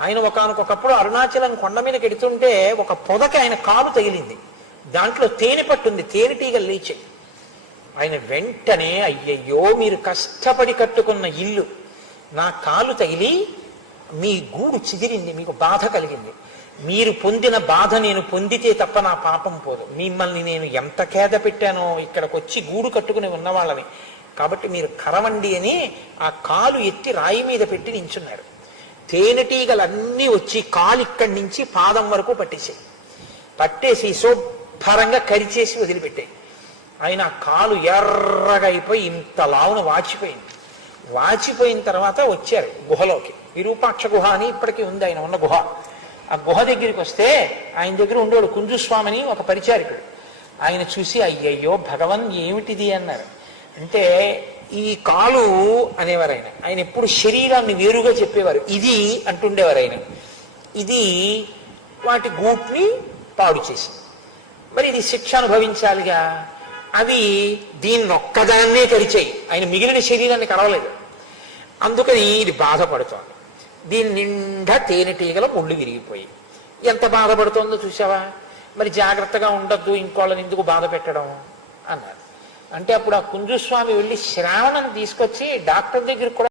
ఆయన ఒకానొకప్పుడు అరుణాచలం కొండ మీదకి ఎడుతుంటే ఒక పొదకి ఆయన కాలు తగిలింది. దాంట్లో తేనె పట్టుంది, తేనెటీగలు లేచాయి. ఆయన వెంటనే, అయ్యయ్యో మీరు కష్టపడి కట్టుకున్న ఇల్లు నా కాలు తగిలి మీ గూడు చిదిరింది, మీకు బాధ కలిగింది. మీరు పొందిన బాధ నేను పొందితే తప్ప నా పాపం పోదు. మిమ్మల్ని నేను ఎంత ఖేద పెట్టానో, ఇక్కడికి వచ్చి గూడు కట్టుకుని ఉన్నవాళ్ళని. కాబట్టి మీరు కరవండి అని ఆ కాలు ఎత్తి రాయి మీద పెట్టి నించున్నారు. తేనెటీగలన్నీ వచ్చి కాలు ఇక్కడి నుంచి పాదం వరకు పట్టేసాయి. పట్టేసి శుభ్రంగా కరిచేసి వదిలిపెట్టాయి. ఆయన కాలు ఎర్రగా అయిపోయి ఇంత లావున వాచిపోయింది. వాచిపోయిన తర్వాత వచ్చారు గుహలోకి. విరూపాక్ష గుహ అని ఇప్పటికీ ఉంది ఆయన ఉన్న గుహ. ఆ గుహ దగ్గరికి వస్తే ఆయన దగ్గర ఉండేవాడు కుంజుస్వామిని, ఒక పరిచారికుడు. ఆయన చూసి అయ్యయ్యో భగవన్ ఏమిటిది అన్నారు. అంటే ఈ కాలు అనేవారు ఆయన. ఆయన ఎప్పుడు శరీరాన్ని వేరుగా చెప్పేవారు. ఇది అంటుండేవారు ఆయన. ఇది వాటి గూట్ని పాడు చేసింది. మరి ఇది శిక్ష అనుభవించాలిగా. అవి దీన్నొక్కదాన్నే కరిచాయి, ఆయన మిగిలిన శరీరాన్ని కరవలేదు. అందుకని ఇది బాధపడుతోంది. దీని నిండా తేనెటీగల ముళ్ళు విరిగిపోయి ఎంత బాధపడుతోందో చూసావా. మరి జాగ్రత్తగా ఉండద్దు, ఇంకోళ్ళని ఎందుకు బాధ పెట్టడం అన్నారు. అంటే అప్పుడు ఆ కుంజుస్వామి వెళ్ళి శ్రావణని తీసుకొచ్చి డాక్టర్ దగ్గరికి కూడా